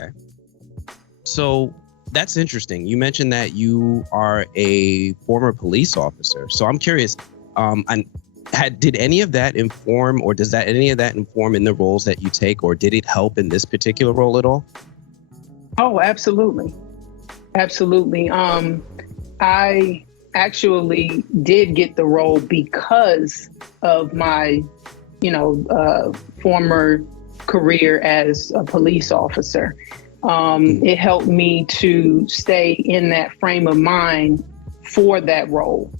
Okay. So that's interesting. You mentioned that you are a former police officer. So I'm curious, did any of that inform, or does that any of that inform in the roles that you take, or did it help in this particular role at all? Oh, absolutely. Absolutely. I actually did get the role because of my, former career as a police officer. It helped me to stay in that frame of mind for that role.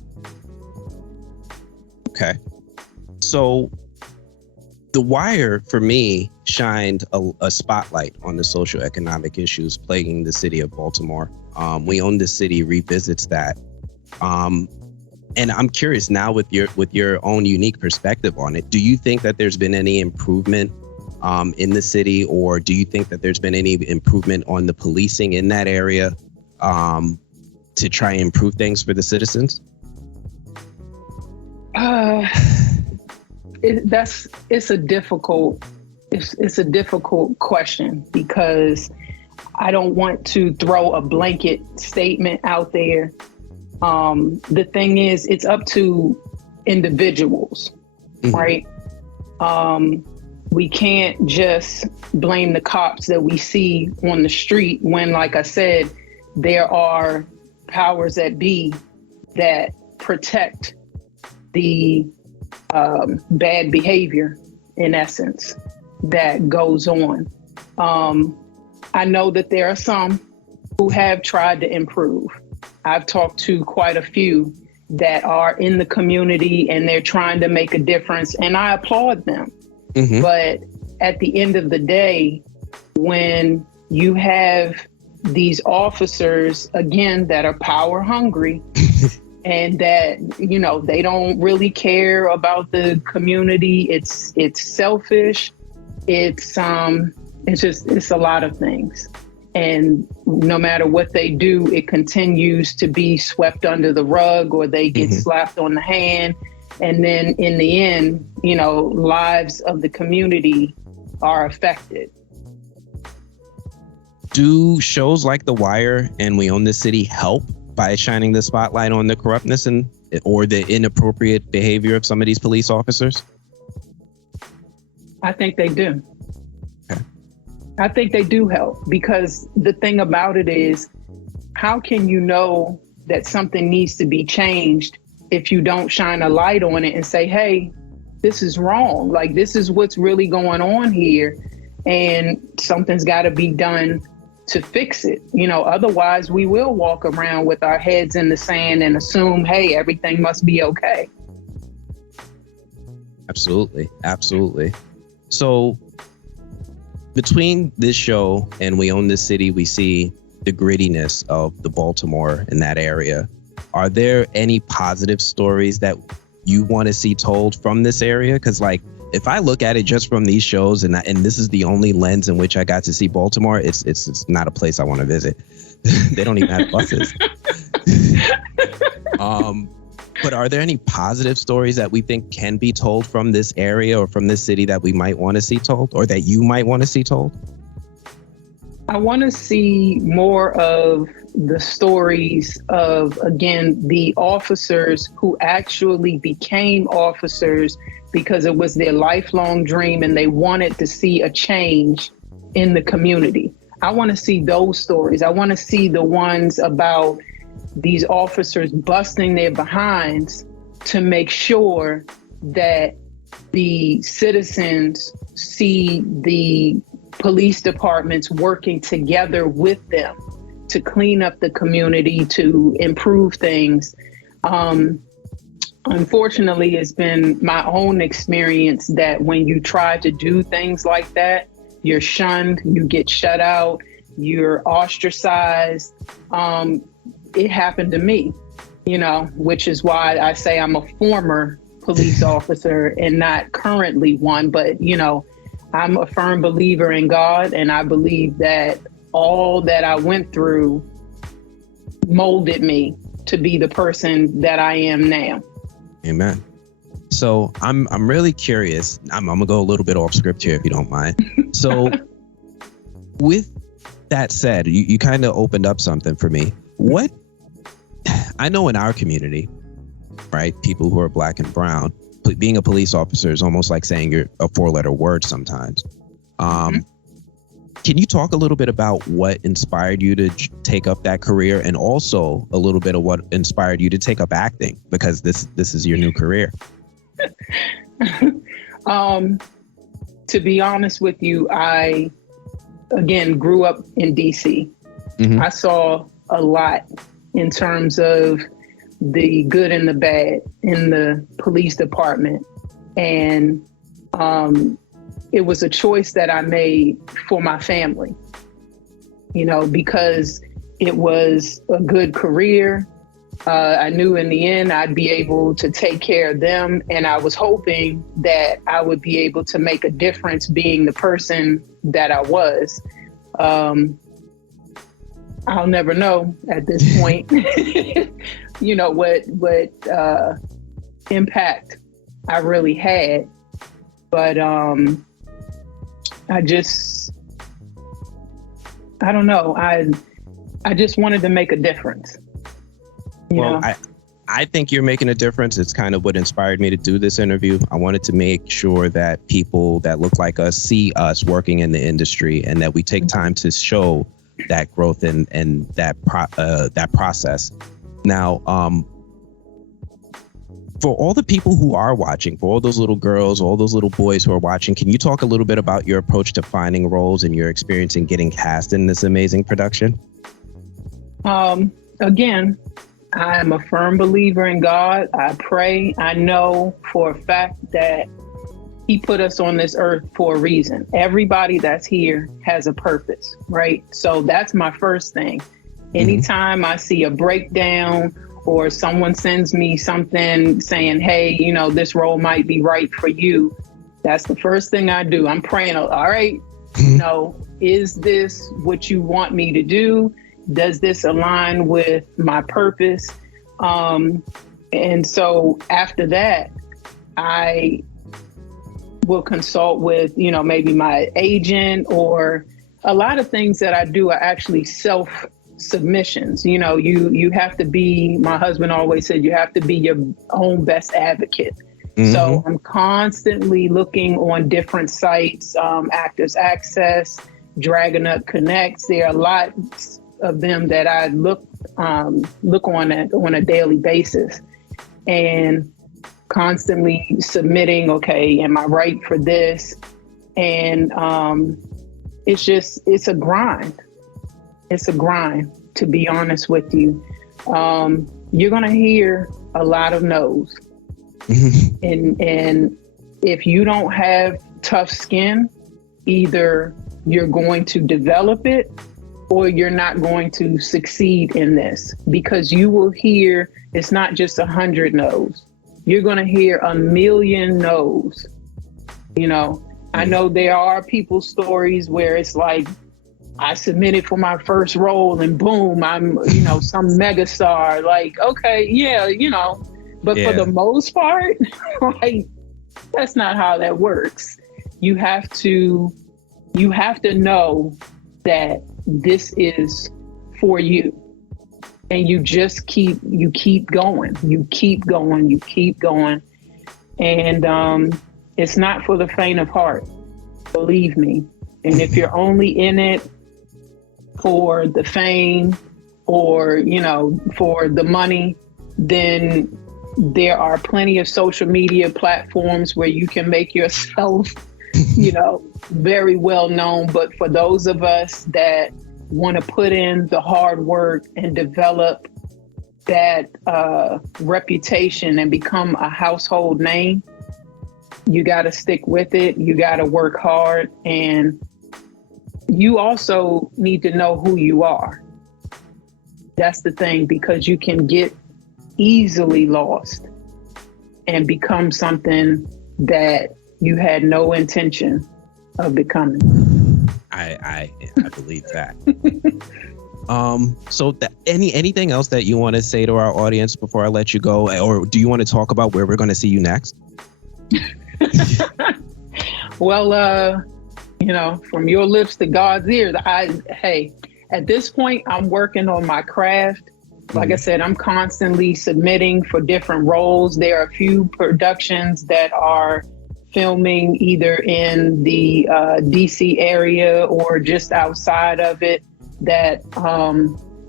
Okay. So The Wire, for me, shined a spotlight on the socioeconomic issues plaguing the city of Baltimore. We Own the City revisits that. And I'm curious now, with your own unique perspective on it, do you think that there's been any improvement in the city, or do you think that there's been any improvement on the policing in that area to try and improve things for the citizens? It's a difficult question, because I don't want to throw a blanket statement out there. The thing is, it's up to individuals, right? We can't just blame the cops that we see on the street when, like I said, there are powers that be that protect the bad behavior, in essence, that goes on. I know that there are some who have tried to improve. I've talked to quite a few that are in the community and they're trying to make a difference, and I applaud them. But at the end of the day, when you have these officers, again, that are power hungry and that, they don't really care about the community, it's selfish, it's a lot of things. And no matter what they do, it continues to be swept under the rug, or they get slapped on the hand. And then in the end, lives of the community are affected. Do shows like The Wire and We Own the City help by shining the spotlight on the corruptness or the inappropriate behavior of some of these police officers? I think they do. I think they do help, because the thing about it is, how can you know that something needs to be changed if you don't shine a light on it and say, hey, this is wrong. Like, this is what's really going on here, and something's got to be done to fix it. Otherwise we will walk around with our heads in the sand and assume, hey, everything must be okay. Absolutely. Absolutely. So between this show and We Own This City, we see the grittiness of the Baltimore in that area. Are there any positive stories that you want to see told from this area? Because, like, if I look at it just from these shows, and this is the only lens in which I got to see Baltimore, it's not a place I want to visit. They don't even have buses. But are there any positive stories that we think can be told from this area or from this city that we might want to see told, or that you might want to see told? I want to see more of the stories of, again, the officers who actually became officers because it was their lifelong dream and they wanted to see a change in the community. I want to see those stories. I want to see the ones about these officers busting their behinds to make sure that the citizens see the police departments working together with them to clean up the community, to improve things. Unfortunately, it's been my own experience that when you try to do things like that, you're shunned, you get shut out, you're ostracized. It happened to me, which is why I say I'm a former police officer and not currently one. But, I'm a firm believer in God, and I believe that all that I went through molded me to be the person that I am now. Amen. So I'm really curious. I'm gonna go a little bit off script here, if you don't mind. So with that said, you kind of opened up something for me. What I know in our community, right? People who are Black and brown, being a police officer is almost like saying you're a 4-letter word sometimes. Can you talk a little bit about what inspired you to take up that career, and also a little bit of what inspired you to take up acting, because this is your new career? To be honest with you, I, again, grew up in DC. I saw a lot in terms of the good and the bad in the police department. And it was a choice that I made for my family, because it was a good career. I knew in the end I'd be able to take care of them. And I was hoping that I would be able to make a difference being the person that I was. I'll never know at this point, what impact I really had. But I don't know. I just wanted to make a difference. I think you're making a difference. It's kind of what inspired me to do this interview. I wanted to make sure that people that look like us see us working in the industry, and that we take time to show that growth and that process. Now, for all the people who are watching, for all those little girls, all those little boys who are watching, can you talk a little bit about your approach to finding roles and your experience in getting cast in this amazing production? Again, I am a firm believer in God. I pray. I know for a fact that He put us on this earth for a reason. Everybody that's here has a purpose, right? So that's my first thing. Anytime I see a breakdown or someone sends me something saying, hey, this role might be right for you, that's the first thing I do. I'm praying, all right, is this what you want me to do? Does this align with my purpose? And so after that, I will consult with, maybe my agent, or a lot of things that I do are actually self-submissions. You have to be, my husband always said, you have to be your own best advocate. So I'm constantly looking on different sites, Actors Access, Dragon Up Connects. There are lots of them that I look on a daily basis, and constantly submitting, okay, am I right for this? And it's a grind. It's a grind, to be honest with you. You're gonna hear a lot of no's. And if you don't have tough skin, either you're going to develop it or you're not going to succeed in this, because you will hear, it's not just 100 no's. You're going to hear 1,000,000 no's. I know there are people's stories where it's like, I submitted for my first role and boom, I'm, some mega star. Like, okay, yeah, but for the most part, like, that's not how that works. You have to know that this is for you, and you just keep going, and it's not for the faint of heart, believe me. And if you're only in it for the fame or for the money, then there are plenty of social media platforms where you can make yourself very well known. But for those of us that want to put in the hard work and develop that reputation and become a household name, you got to stick with it. You got to work hard. And you also need to know who you are. That's the thing, because you can get easily lost and become something that you had no intention of becoming. I believe that. So anything else that you want to say to our audience before I let you go, or do you want to talk about where we're going to see you next? Well, from your lips to God's ears. Hey, at this point, I'm working on my craft. Like I said, I'm constantly submitting for different roles. There are a few productions that are filming either in the DC area or just outside of it that,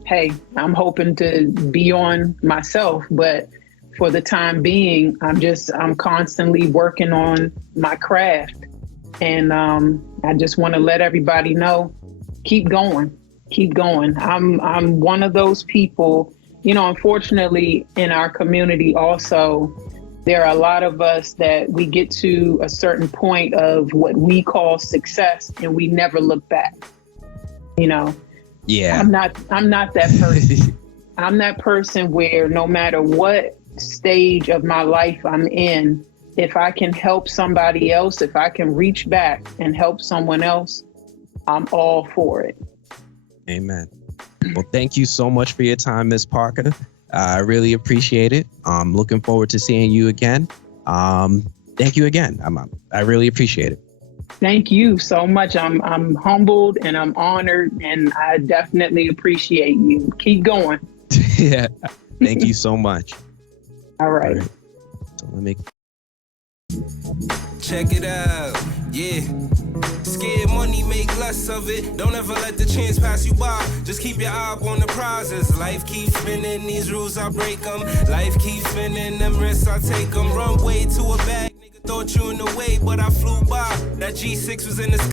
hey, I'm hoping to be on myself. But for the time being, I'm constantly working on my craft. And I just want to let everybody know, keep going. I'm one of those people, unfortunately in our community also, there are a lot of us that we get to a certain point of what we call success and we never look back. Yeah. I'm not that person. I'm that person where no matter what stage of my life I'm in, if I can help somebody else, if I can reach back and help someone else, I'm all for it. Amen. Well, thank you so much for your time, Ms. Parker. I really appreciate it. I'm looking forward to seeing you again. Thank you again. I really appreciate it. Thank you so much. I'm humbled and I'm honored, and I definitely appreciate you. Keep going. Yeah. Thank you so much. All right. So let me check it out. Yeah. Scared money, make less of it. Don't ever let the chance pass you by. Just keep your eye up on the prizes. Life keeps spinning, these rules I break them. Life keeps spinning, them risks I take them. Run way to a bag, nigga thought you in the way, but I flew by. That G6 was in the sky.